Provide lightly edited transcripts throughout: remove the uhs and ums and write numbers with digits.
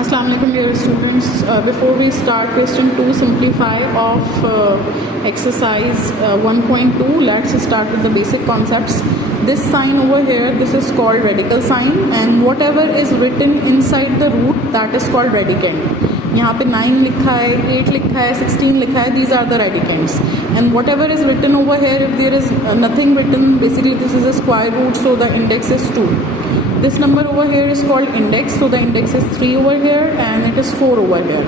Assalamu alaikum dear students. Before we start question 2 simplify of exercise 1.2, let's start with the basic concepts. This sign over here, this is called radical sign, and whatever is written inside the root, that is called radicand. यहाँ पे 9 लिखा है, 8 लिखा है, 16 लिखा है, these are the radicands. And whatever is written over here, if there is nothing written, basically this is a square root, so the index is 2. This number over here is called index, so the index is 3 over here and it is 4 over here.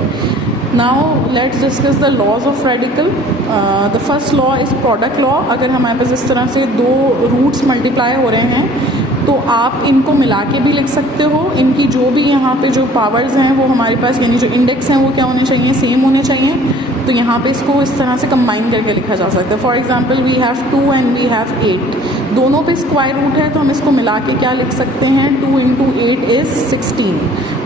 Now let's discuss the laws of radical. The first law is product law. अगर हमारे पास इस तरह से दो roots multiply हो रहे हैं तो आप इनको मिला के भी लिख सकते हो. इनकी जो भी यहाँ पे जो पावर्स हैं वो हमारे पास, यानी जो इंडेक्स हैं वो क्या होने चाहिए, सेम होने चाहिए. तो यहाँ पे इसको इस तरह से कंबाइन करके लिखा जा सकता है. For example we have 2 and we have 8. दोनों पे स्क्वायर रूट है तो हम इसको मिला के क्या लिख सकते हैं, 2 × 8 इज़ 16.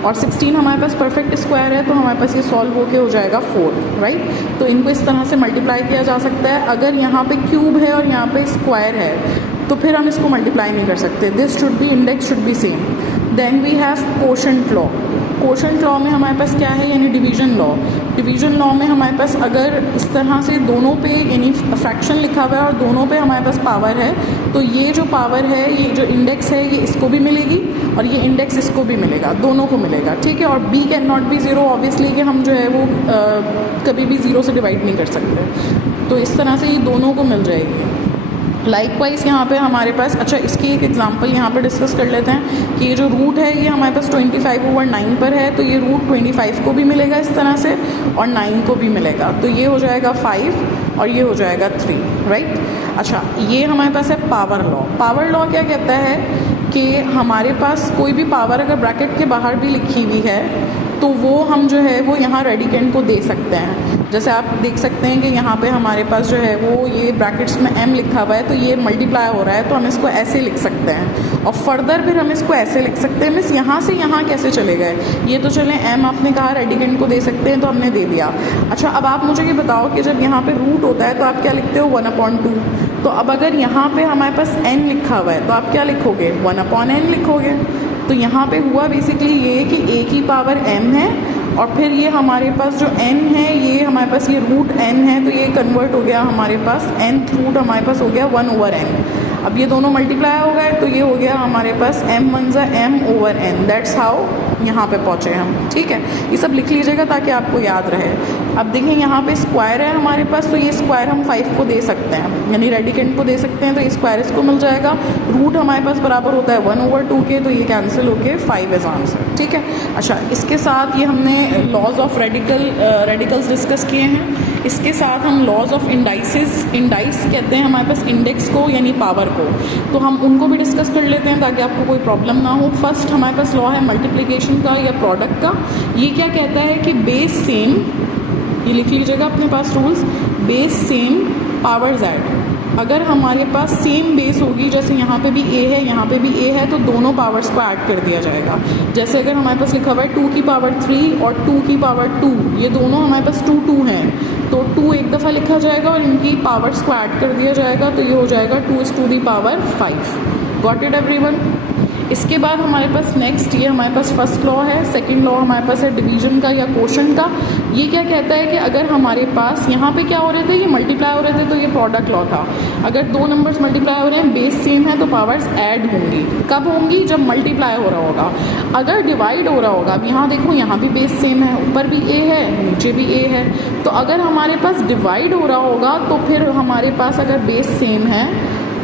और 16 हमारे पास परफेक्ट स्क्वायर है तो हमारे पास ये सॉल्व होके हो जाएगा 4, राइट. तो इनको इस तरह से मल्टीप्लाई किया जा सकता है. अगर यहाँ पे क्यूब है और यहाँ पे स्क्वायर है तो फिर हम इसको मल्टीप्लाई नहीं कर सकते. This should be, index should be same. Then we have quotient law. Quotient law में हमारे पास क्या है, यानी डिवीजन लॉ. डिवीजन लॉ में हमारे पास अगर इस तरह से दोनों पे यानी फ्रैक्शन लिखा हुआ है और दोनों पे हमारे पास पावर है तो ये जो पावर है, ये जो इंडेक्स है, ये इसको भी मिलेगी और ये इंडेक्स इसको भी मिलेगा, दोनों को मिलेगा, ठीक है. और b can not be 0, obviously कि हम जो है वो कभी भी 0 से डिवाइड नहीं कर सकते. तो इस तरह से ये दोनों को मिल जाएगी. लाइकवाइज यहाँ पे हमारे पास, अच्छा इसकी एक एग्जांपल यहाँ पे डिस्कस कर लेते हैं कि ये जो रूट है ये हमारे पास 25/9 पर है तो ये रूट 25 को भी मिलेगा इस तरह से और 9 को भी मिलेगा. तो ये हो जाएगा 5 और ये हो जाएगा 3, राइट. अच्छा, ये हमारे पास है पावर लॉ. पावर लॉ क्या कहता है कि हमारे पास कोई भी पावर अगर ब्रैकेट के बाहर भी लिखी हुई है तो वो हम जो है वो यहाँ रेडिकेंड को दे सकते हैं. जैसे आप देख सकते हैं कि यहाँ पे हमारे पास जो है वो ये ब्रैकेट्स में m लिखा हुआ है तो ये मल्टीप्लाई हो रहा है तो हम इसको ऐसे लिख सकते हैं. और फर्दर फिर हम इसको ऐसे लिख सकते हैं. मीन्स यहाँ से यहाँ कैसे चले गए, ये तो चले m आपने कहा रेडिकेंड को दे सकते हैं तो हमने दे दिया. अच्छा, अब आप मुझे ये बताओ कि जब यहाँ पे रूट होता है तो आप क्या लिखते हो, 1/2. तो अब अगर यहाँ पे हमारे पास n लिखा हुआ है तो आप क्या लिखोगे, 1/n लिखोगे. तो यहाँ पे हुआ बेसिकली ये कि a की पावर m है और फिर ये हमारे पास जो n है, ये हमारे पास ये रूट n है तो ये कन्वर्ट हो गया हमारे पास, nth रूट हमारे पास हो गया 1/n. अब ये दोनों मल्टीप्लाई हो गए तो ये हो गया हमारे पास m/m/n. दैट्स हाउ यहाँ पे पहुँचे हम, ठीक है. ये सब लिख लीजिएगा ताकि आपको याद रहे. अब देखिए यहाँ पे स्क्वायर है हमारे पास तो ये स्क्वायर हम 5 को दे सकते हैं, यानी रेडिकेंड को दे सकते हैं तो ये स्क्वायर इसको मिल जाएगा. रूट हमारे पास बराबर होता है 1/2 के तो ये कैंसिल होके 5 इज आंसर, ठीक है. अच्छा, इसके साथ ये हमने लॉज ऑफ रेडिकल्स डिस्कस किए हैं. इसके साथ हम लॉज ऑफ इंडाइसिस कहते हैं हमारे पास इंडेक्स को यानी पावर को, तो हम उनको भी डिस्कस कर लेते हैं ताकि आपको कोई प्रॉब्लम ना हो. फर्स्ट हमारे पास लॉ है मल्टीप्लिकेशन का या प्रोडक्ट का. ये क्या कहता है कि बेस सेम, ये लिख लीजिएगा अपने पास rules, base same powers add. अगर हमारे पास सेम बेस होगी, जैसे यहाँ पे भी a है यहाँ पे भी a है, तो दोनों पावर्स को ऐड कर दिया जाएगा. जैसे अगर हमारे पास लिखा हुआ है 2 की पावर 3 और 2 की पावर 2, ये दोनों हमारे पास 2 हैं तो 2 एक दफ़ा लिखा जाएगा और इनकी पावर्स को ऐड कर दिया जाएगा तो ये हो जाएगा 2⁵. Got it everyone. इसके बाद हमारे पास नेक्स्ट ये हमारे पास फर्स्ट लॉ है. सेकंड लॉ हमारे पास है डिवीजन का या कोशेंट का. ये क्या कहता है कि अगर हमारे पास यहाँ पे क्या हो रहे थे, ये मल्टीप्लाई हो रहे थे तो ये प्रोडक्ट लॉ था. अगर दो नंबर्स मल्टीप्लाई हो रहे हैं, बेस सेम है तो पावर्स ऐड होंगी. कब होंगी, जब मल्टीप्लाई हो रहा होगा. अगर डिवाइड हो रहा होगा, अब यहाँ देखो यहाँ भी बेस सेम है, ऊपर भी a है नीचे भी a है, तो अगर हमारे पास डिवाइड हो रहा होगा तो फिर हमारे पास अगर बेस सेम है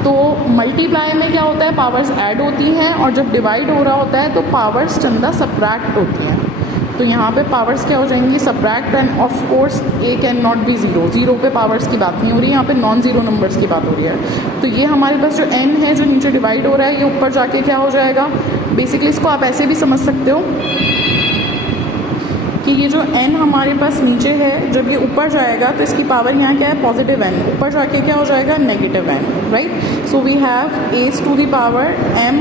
तो मल्टीप्लाई में क्या होता है, पावर्स ऐड होती हैं और जब डिवाइड हो रहा होता है तो पावर्स चंदा सब्ट्रैक्ट होती हैं. तो यहाँ पे पावर्स क्या हो जाएंगी, subtract. End of course a can not be 0 पे पावर्स की बात नहीं हो रही, यहाँ पे नॉन ज़ीरो नंबर्स की बात हो रही है. तो ये हमारे पास जो n है जो नीचे डिवाइड हो रहा है, ये ऊपर जाके क्या हो जाएगा, बेसिकली इसको आप ऐसे भी समझ सकते हो कि ये जो n हमारे पास नीचे है, जब ये ऊपर जाएगा तो इसकी पावर यहाँ क्या है, पॉजिटिव n. ऊपर जाके क्या हो जाएगा, negative n, right. So we have a⁻m-n.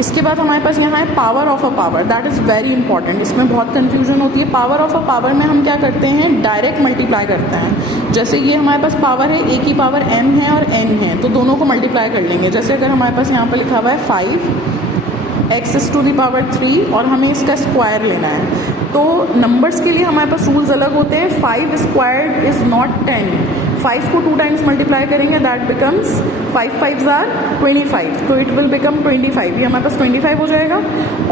इसके बाद हमारे पास यहाँ है power of a power. That is very important. इसमें बहुत कन्फ्यूजन होती है. पावर ऑफ अ पावर में हम क्या करते हैं, डायरेक्ट मल्टीप्लाई करते हैं. जैसे ये हमारे पास पावर है, a की पावर m है और n है, तो दोनों को मल्टीप्लाई कर लेंगे. जैसे अगर हमारे पास यहाँ पर लिखा हुआ है 5 x⁻³ और हमें इसका स्क्वायर लेना है। तो नंबर्स के लिए हमारे पास रूल्स अलग होते हैं। 5 स्क्वायर्ड इज़ नॉट 10, 5 को 2 टाइम्स मल्टीप्लाई करेंगे, दैट बिकम्स 5 5s आर 25, तो इट विल बिकम 25, ये हमारे पास 25 हो जाएगा।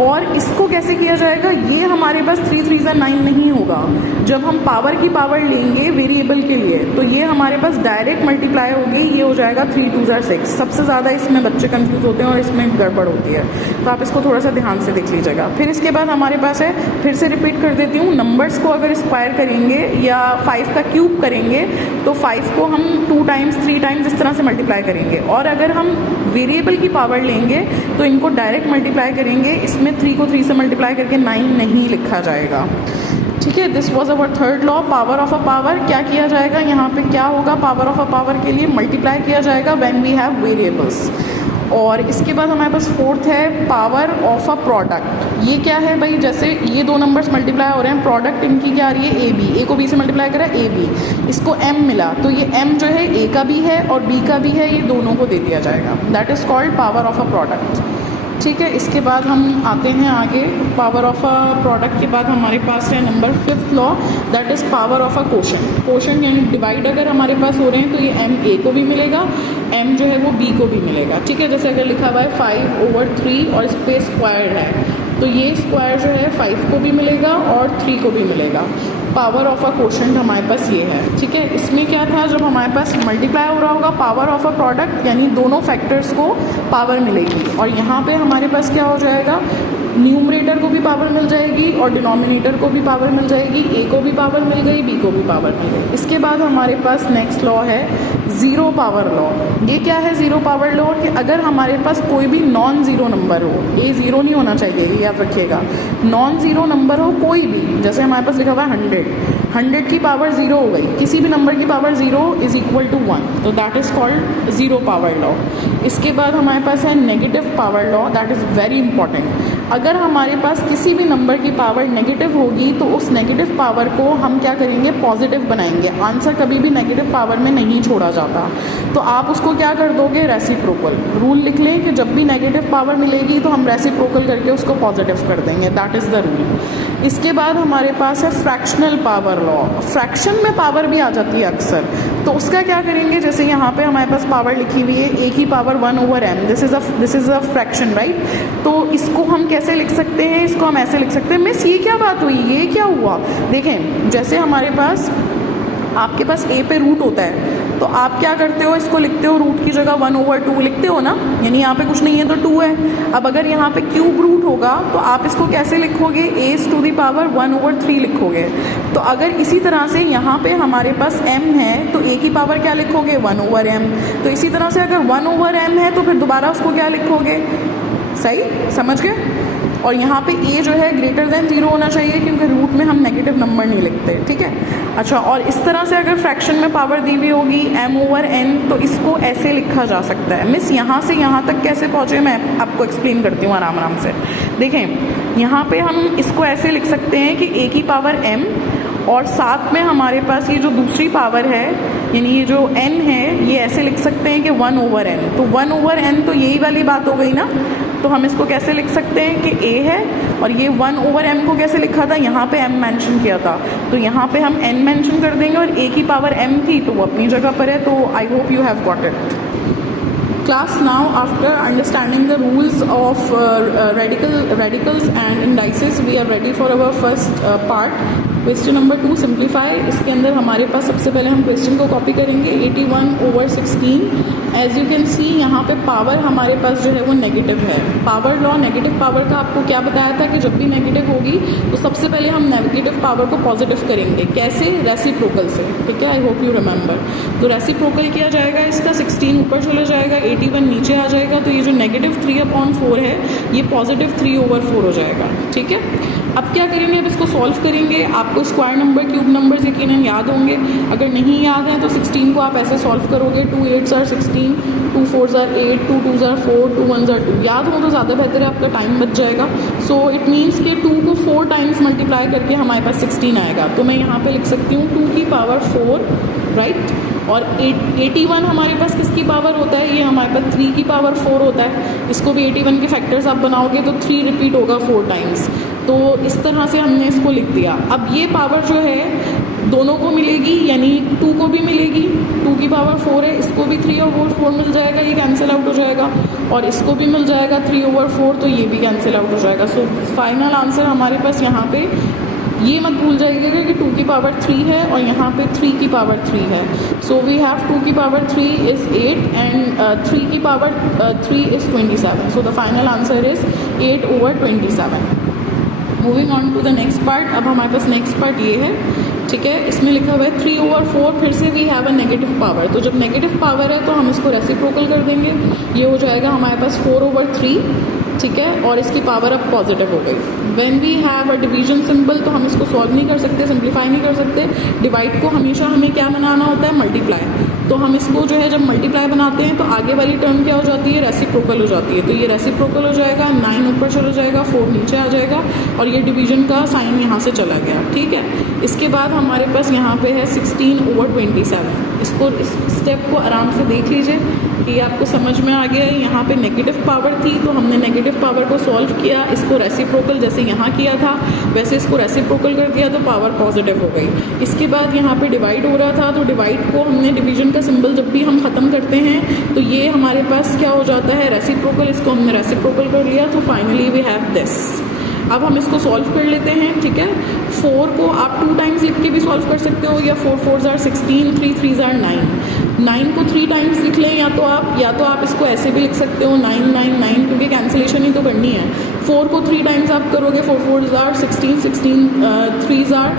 और इसको कैसे किया जाएगा, ये हमारे पास 3 3s आर 9 नहीं होगा। जब हम पावर की पावर लेंगे वेरिएबल के लिए तो ये हमारे पास डायरेक्ट मल्टीप्लाई होगी, ये हो जाएगा 3 2s आर 6। सबसे ज़्यादा इसमें बच्चे कंफ्यूज होते हैं और इसमें गड़बड़ होती है, तो आप इसको थोड़ा सा ध्यान से देख लीजिएगा। फिर इसके बाद हमारे पास है, फिर से रिपीट कर देती हूँ, नंबर्स को अगर स्क्वायर करेंगे या 5 का क्यूब करेंगे तो 5 को हम 2 टाइम्स 3 टाइम्स इस तरह से मल्टीप्लाई करेंगे। और अगर हम वेरिएबल की पावर लेंगे तो इनको डायरेक्ट मल्टीप्लाई करेंगे, इसमें 3 को 3 से मल्टीप्लाई करके 9 नहीं लिखा जाएगा। ठीक है, this was our third law, power of a power. क्या किया जाएगा यहाँ पे, क्या होगा पावर ऑफ अ पावर के लिए, मल्टीप्लाई किया जाएगा व्हेन वी हैव वेरिएबल्स। और इसके बाद हमारे पास फोर्थ है पावर ऑफ अ प्रोडक्ट। ये क्या है भाई, जैसे ये 2 नंबर्स मल्टीप्लाई हो रहे हैं, प्रोडक्ट इनकी क्या आ रही है, ए को बी से मल्टीप्लाई करा AB, इसको M मिला, तो ये M जो है A का भी है और B का भी है, ये दोनों को दे दिया जाएगा, that is called power of a product. ठीक है, इसके बाद हम आते हैं आगे, पावर ऑफ अ प्रोडक्ट के बाद हमारे पास है number 5th law, that is power of a quotient. Quotient यानी डिवाइड अगर हमारे पास हो रहे हैं तो ये M A को भी मिलेगा, M जो है वो B को भी मिलेगा। ठीक है, जैसे अगर लिखा हुआ है 5/3 और इस पर स्क्वायर है तो ये स्क्वायर जो है 5 को भी मिलेगा और 3 को भी मिलेगा। पावर ऑफ अ कोशेंट हमारे पास ये है। ठीक है, इसमें क्या था, जब हमारे पास मल्टीप्लाई हो रहा होगा पावर ऑफ अ प्रोडक्ट यानी दोनों फैक्टर्स को पावर मिलेगी, और यहाँ पे हमारे पास क्या हो जाएगा, न्यूमरेटर को भी पावर मिल जाएगी और डिनोमिनेटर को भी पावर मिल जाएगी, A को भी पावर मिल गई, B को भी पावर मिल गई। इसके बाद हमारे पास नेक्स्ट लॉ है ज़ीरो पावर लॉ। ये क्या है ज़ीरो पावर लॉ, कि अगर हमारे पास कोई भी नॉन ज़ीरो नंबर हो, ये ज़ीरो नहीं होना चाहिए, ये याद रखिएगा, नॉन ज़ीरो नंबर हो कोई भी, जैसे हमारे पास लिखा हुआ है 100 की पावर 0 हो गई, किसी भी नंबर की पावर 0 इज़ इक्वल टू 1, तो that is called zero power law. इसके बाद हमारे पास है negative power law, that is very important. अगर हमारे पास किसी भी नंबर की पावर नेगेटिव होगी तो उस नेगेटिव पावर को हम क्या करेंगे, पॉजिटिव बनाएंगे। आंसर कभी भी नेगेटिव पावर में नहीं छोड़ा जाता, तो आप उसको क्या कर दोगे, रेसिप्रोकल। रूल लिख लें कि जब भी नेगेटिव पावर मिलेगी तो हम रेसिप्रोकल करके उसको पॉजिटिव कर देंगे, दैट इज़ द रूल। इसके बाद हमारे पास है फ्रैक्शनल पावर लॉ। फ्रैक्शन में पावर भी आ जाती है अक्सर, तो उसका क्या करेंगे, जैसे यहाँ पे हमारे पास पावर लिखी हुई है A की power 1/m, this is a fraction right. तो इसको हम कैसे लिख सकते हैं, इसको हम ऐसे लिख सकते हैं, मिस ये क्या बात हुई, ये क्या हुआ। देखें, जैसे हमारे पास आपके पास A पे रूट होता है तो आप क्या करते हो, इसको लिखते हो रूट की जगह 1/2 लिखते हो ना, यानी यहाँ पे कुछ नहीं है तो 2 है। अब अगर यहाँ पे क्यूब रूट होगा तो आप इसको कैसे लिखोगे, A⁻1/3 लिखोगे। तो अगर इसी तरह से यहाँ पे हमारे पास M है तो A की पावर क्या लिखोगे, 1/m। तो इसी तरह से अगर 1/m है तो फिर दोबारा उसको क्या लिखोगे, सही समझ गए। और यहाँ पे A जो है ग्रेटर देन 0 होना चाहिए क्योंकि रूट में हम नेगेटिव नंबर नहीं लिखते, ठीक है। अच्छा, और इस तरह से अगर फ्रैक्शन में पावर दी हुई होगी m/n तो इसको ऐसे लिखा जा सकता है। मिस यहाँ से यहाँ तक कैसे पहुँचे, मैं आपको एक्सप्लेन करती हूँ आराम आराम से। देखें, यहाँ पे हम इसको ऐसे लिख सकते हैं कि A की पावर m और साथ में हमारे पास ये जो दूसरी पावर है यानी ये जो n है, ये ऐसे लिख सकते हैं कि 1/n। तो 1/n तो यही वाली बात हो गई ना, तो हम इसको कैसे लिख सकते हैं कि A है, और ये 1/m को कैसे लिखा था, यहाँ पे m मेंशन किया था तो यहाँ पे हम n मेंशन कर देंगे, और A की पावर m थी तो वो अपनी जगह पर है। तो I hope you have got it. Class, now after understanding the rules of radicals and indices, we are ready for our first part, question number 2 simplify. इसके अंदर हमारे पास सबसे पहले हम क्वेश्चन को कॉपी करेंगे, 81/16। एज यू कैन सी यहाँ पे पावर हमारे पास जो है वो नेगेटिव है। पावर लॉ, नेगेटिव पावर का आपको क्या बताया था कि जब भी नेगेटिव होगी तो सबसे पहले हम नेगेटिव पावर को पॉजिटिव करेंगे। कैसे, रेसिप्रोकल से, ठीक है। I hope you remember. तो रेसिप्रोकल किया जाएगा इसका, 16 ऊपर चला जाएगा, 81 नीचे आ जाएगा, तो ये जो नेगेटिव 3/4 है ये पॉजिटिव 3/4 हो जाएगा, ठीक है। अब क्या करेंगे, अब इसको सॉल्व करेंगे। आपको स्क्वायर नंबर, क्यूब नंबर यकीनन याद होंगे, अगर नहीं याद है तो 16 को आप ऐसे सॉल्व करोगे, 2 8s are 16, 2 4s are 8, 2 2s are 4, 2 1s are 2। याद हो तो ज़्यादा बेहतर है, आपका टाइम बच जाएगा। सो इट मीन्स कि 2 को 4 टाइम्स मल्टीप्लाई करके हमारे पास 16 आएगा। तो मैं यहाँ पे लिख सकती हूँ 2 की पावर 4 राइट। और 81 हमारे पास किसकी पावर होता है, ये हमारे पास 3 की पावर 4 होता है। इसको भी 81 के फैक्टर्स आप बनाओगे तो 3 रिपीट होगा 4 टाइम्स। तो इस तरह से हमने इसको लिख दिया। अब ये पावर जो है दोनों को मिलेगी, यानी 2 को भी मिलेगी, 2 की पावर 4 है, इसको भी 3/4 मिल जाएगा, ये कैंसिल आउट हो जाएगा, और इसको भी मिल जाएगा 3/4, तो ये भी कैंसिल आउट हो जाएगा। सो फाइनल आंसर हमारे पास यहाँ पे, ये मत भूल जाइएगा कि 2 की पावर 3 है और यहाँ पे 3 की पावर 3 है। सो वी हैव 2 की पावर 3 इज़ 8 एंड 3 की power 3 is 27। So the final answer is 8/27। Moving on to the next part. अब हमारे पास नेक्स्ट पार्ट ये है, ठीक है। इसमें लिखा हुआ है 3/4, फिर से we have a negative power. तो जब नेगेटिव पावर है तो हम इसको रेसिप्रोकल कर देंगे, ये हो जाएगा हमारे पास 4/3, ठीक है, और इसकी पावर अब पॉजिटिव हो गई। When we have a division symbol तो हम इसको सॉल्व नहीं कर सकते, सिंप्लीफाई नहीं कर सकते। डिवाइड को हमेशा हमें क्या बनाना होता है, मल्टीप्लाई। तो हम इसको जो है जब मल्टीप्लाई बनाते हैं तो आगे वाली टर्म क्या हो जाती है, रेसिप्रोकल हो जाती है। तो ये रेसिप्रोकल हो जाएगा, 9 ऊपर चला जाएगा, 4 नीचे आ जाएगा, और ये डिवीजन का साइन यहाँ से चला गया, ठीक है। इसके बाद हमारे पास यहाँ पे है 16/27। इसको, इस स्टेप को आराम से देख लीजिए कि आपको समझ में आ गया है। यहाँ पे नेगेटिव पावर थी तो हमने नेगेटिव पावर को सॉल्व किया, इसको रेसिप्रोकल जैसे यहाँ किया था वैसे इसको रेसिप्रोकल कर दिया तो पावर पॉजिटिव हो गई। इसके बाद यहाँ पे डिवाइड हो रहा था तो डिवाइड को हमने, डिवीजन का सिंबल जब भी हम ख़त्म करते हैं तो ये हमारे पास क्या हो जाता है, रेसिप्रोकल। इसको हमने रेसिप्रोकल कर लिया तो फाइनली वी हैव दिस। अब हम इसको सॉल्व कर लेते हैं, ठीक है। 4 को आप 2 टाइम्स लिख के भी सॉल्व कर सकते हो, या 4 4s are 16, 3 3s are 9। 9 को 3 टाइम्स लिख लें, या तो आप इसको ऐसे भी लिख सकते हो 9 9 9, क्योंकि कैंसिलेशन ही तो करनी है। 4 को 3 टाइम्स आप करोगे, 4 4s are 16, 16 3s are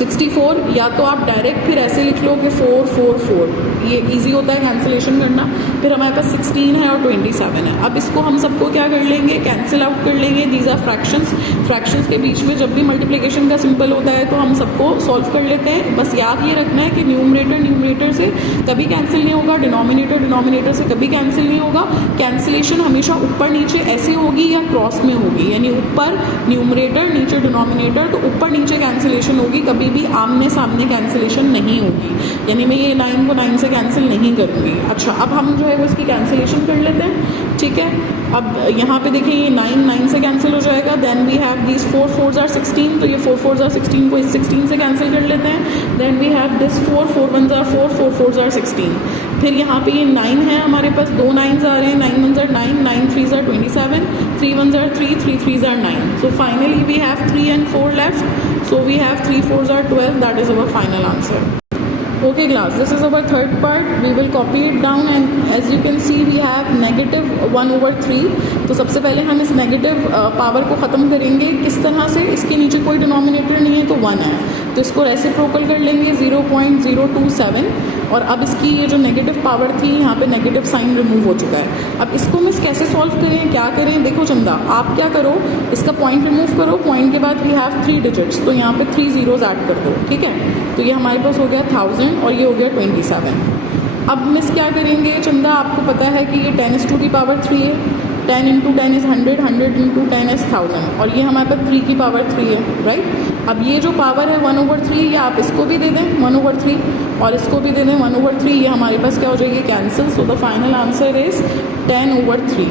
64, या तो आप डायरेक्ट फिर ऐसे लिख लो कि 4 4 4, ये इजी होता है कैंसिलेशन करना। फिर हमारे पास 16 है और 27 है। अब इसको हम सबको क्या कर लेंगे, कैंसिल आउट कर लेंगे। These are fractions. फ्रैक्शंस के बीच में जब भी मल्टीप्लिकेशन का सिंबल होता है तो हम सबको सॉल्व कर लेते हैं। बस याद ये रखना है कि न्यूमरेटर से कभी कैंसिल नहीं होगा, डिनोमिनेटर से कभी कैंसिल नहीं होगा। कैंसिलेशन हमेशा ऊपर नीचे ऐसे होगी या क्रॉस में होगी, यानी ऊपर न्यूमरेटर नीचे डिनोमिनेटर, तो ऊपर नीचे कैंसिलेशन होगी, कभी भी आमने सामने कैंसिलेशन नहीं होगी। यानी मैं ये 9 को 9 से कैंसिल नहीं करूँगी। अच्छा, अब हम जो है वो इसकी कैंसिलेशन कर लेते हैं, ठीक है। अब यहाँ पे देखिए ये 9 9 से कैंसिल हो जाएगा। Then we have these 4 4s are 16, तो ये 4 4s are 16 को इस 16 से कैंसिल कर लेते हैं। Then we have this 4 4 1s are 4, 4 4s are 16। फिर यहाँ पे ये 9 है हमारे पास, 2 9s आ रहे हैं, 9 1s are 9, 9 3s are 27, 3 1s are 3, 3 3s are 9। So finally we have 3 and 4 left. So we have 3 4s are 12. That is our final answer. Okay class, this is our third part. We will copy it down and as you can see we have -1/3। तो सबसे पहले हम इस negative power को ख़त्म करेंगे। किस तरह से, इसके नीचे कोई डिनोमिनेटर नहीं है तो 1 है, तो इसको रेसिप्रोकल कर लेंगे 0.027। और अब इसकी ये जो नेगेटिव पावर थी, यहाँ पे नेगेटिव साइन रिमूव हो चुका है। अब इसको मिस कैसे सॉल्व करें, क्या करें, देखो चंदा, आप क्या करो, इसका पॉइंट रिमूव करो, पॉइंट के बाद वी हैव 3 डिजिट्स, तो यहाँ पे 3 zeros ऐड कर दो, ठीक है। तो ये हमारे पास हो गया 1000 और ये हो गया 27। अब मिस क्या करेंगे चंदा, आपको पता है कि ये 10⁻³ है, 10 × 10 is 100, 100 × 10 is 1000, और ये हमारे पास 3 की पावर 3 है, राइट। अब ये जो पावर है 1/3, या आप इसको भी दे दें 1/3 और इसको भी दे दें 1/3, ये हमारे पास क्या हो जाएगी, cancel. So the final answer is 10/3।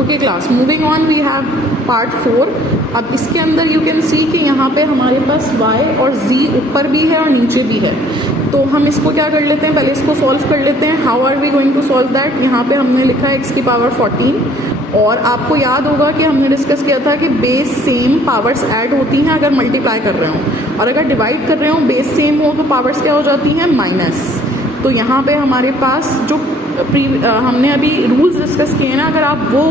Okay class, moving on we have part 4। अब इसके अंदर यू कैन सी कि यहाँ पे हमारे पास y और z ऊपर भी है और नीचे भी है। तो हम इसको क्या कर लेते हैं, पहले इसको सॉल्व कर लेते हैं। How are we going to solve that, यहाँ पे हमने लिखा है x की पावर 14, और आपको याद होगा कि हमने डिस्कस किया था कि बेस सेम पावर्स ऐड होती हैं अगर मल्टीप्लाई कर रहे हो, और अगर डिवाइड कर रहे हो बेस सेम हो तो पावर्स क्या हो जाती हैं, माइनस। तो यहाँ पे हमारे पास जो हमने अभी रूल्स डिस्कस किए ना, अगर आप वो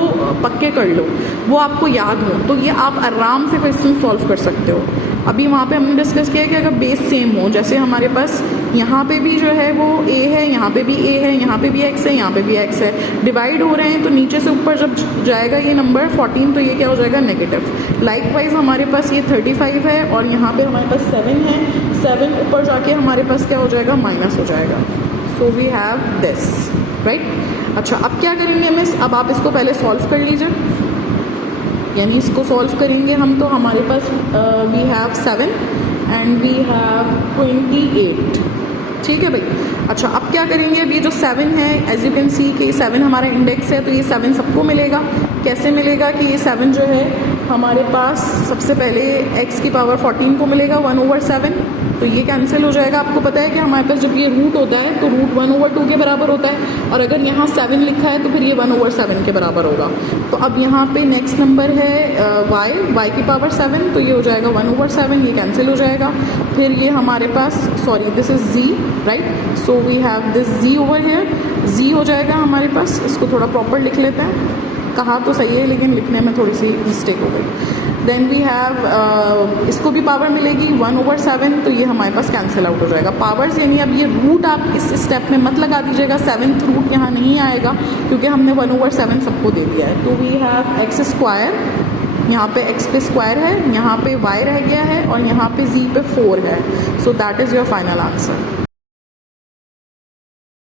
पक्के कर लो, वो आपको याद हो, तो ये आप आराम से क्वेश्चन सॉल्व कर सकते हो। अभी वहाँ पे हमने डिस्कस किया कि अगर बेस सेम हो, जैसे हमारे पास यहाँ पे भी जो है वो a है, यहाँ पे भी a है, यहाँ पे भी x है, यहाँ पे भी x है, डिवाइड हो रहे हैं, तो नीचे से ऊपर जब जाएगा ये नंबर 14 तो ये क्या हो जाएगा, नेगेटिव। लाइकवाइज हमारे पास ये 35 है और यहाँ पे हमारे पास 7 है, 7 ऊपर जाके हमारे पास क्या हो जाएगा, माइनस हो जाएगा। So we have this, right. अच्छा, अब क्या करेंगे मिस, अब आप इसको पहले सॉल्व कर लीजिए, यानी इसको सॉल्व करेंगे हम, तो हमारे पास we have 7 and we have 28। ठीक है भाई। अच्छा, अब क्या करेंगे, अब ये जो 7 है, एज यू कैन सी कि 7 हमारा इंडेक्स है, तो ये 7 सबको मिलेगा। कैसे मिलेगा कि ये 7 जो है हमारे पास सबसे पहले x की पावर 14 को मिलेगा 1/7, तो ये कैंसिल हो जाएगा। आपको पता है कि हमारे पास जब ये रूट होता है तो रूट 1/2 के बराबर होता है, और अगर यहाँ 7 लिखा है तो फिर ये 1/7 के बराबर होगा। तो अब यहाँ पे नेक्स्ट नंबर है y की पावर 7, तो ये हो जाएगा 1/7, ये कैंसिल हो जाएगा। फिर ये हमारे पास, sorry this is z, right, so we have this z over here, z हो जाएगा हमारे पास। इसको थोड़ा प्रॉपर लिख लेते हैं, कहा तो सही है लेकिन लिखने में थोड़ी सी मिस्टेक हो गई। देन वी हैव इसको भी पावर मिलेगी 1/7, तो ये हमारे पास कैंसिल आउट हो जाएगा। पावर्स यानी अब ये रूट आप इस स्टेप में मत लगा दीजिएगा, 7th रूट यहाँ नहीं आएगा क्योंकि हमने 1/7 सबको दे दिया है। तो वी हैव x स्क्वायर, यहाँ पे x पे स्क्वायर है, यहाँ पे y रह गया है, और यहाँ पे z पे 4 है। So that is your final answer.